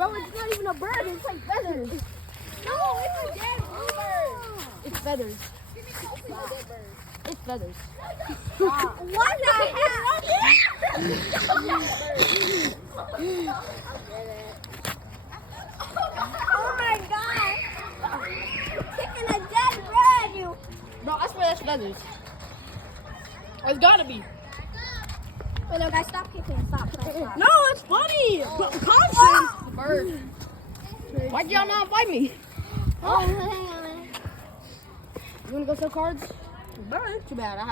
Bro, it's not even a bird. It's like feathers. No, it's a dead bird. It's feathers. It's feathers. What the hell? Oh my god! You're kicking a dead bird, you. Bro, I swear that's feathers. It's gotta be. Wait, no, guys, stop kicking. Stop. No, it's funny. Conscience. Bird. Why'd y'all not invite me? Oh, You wanna go sell cards? bird. Too bad. I have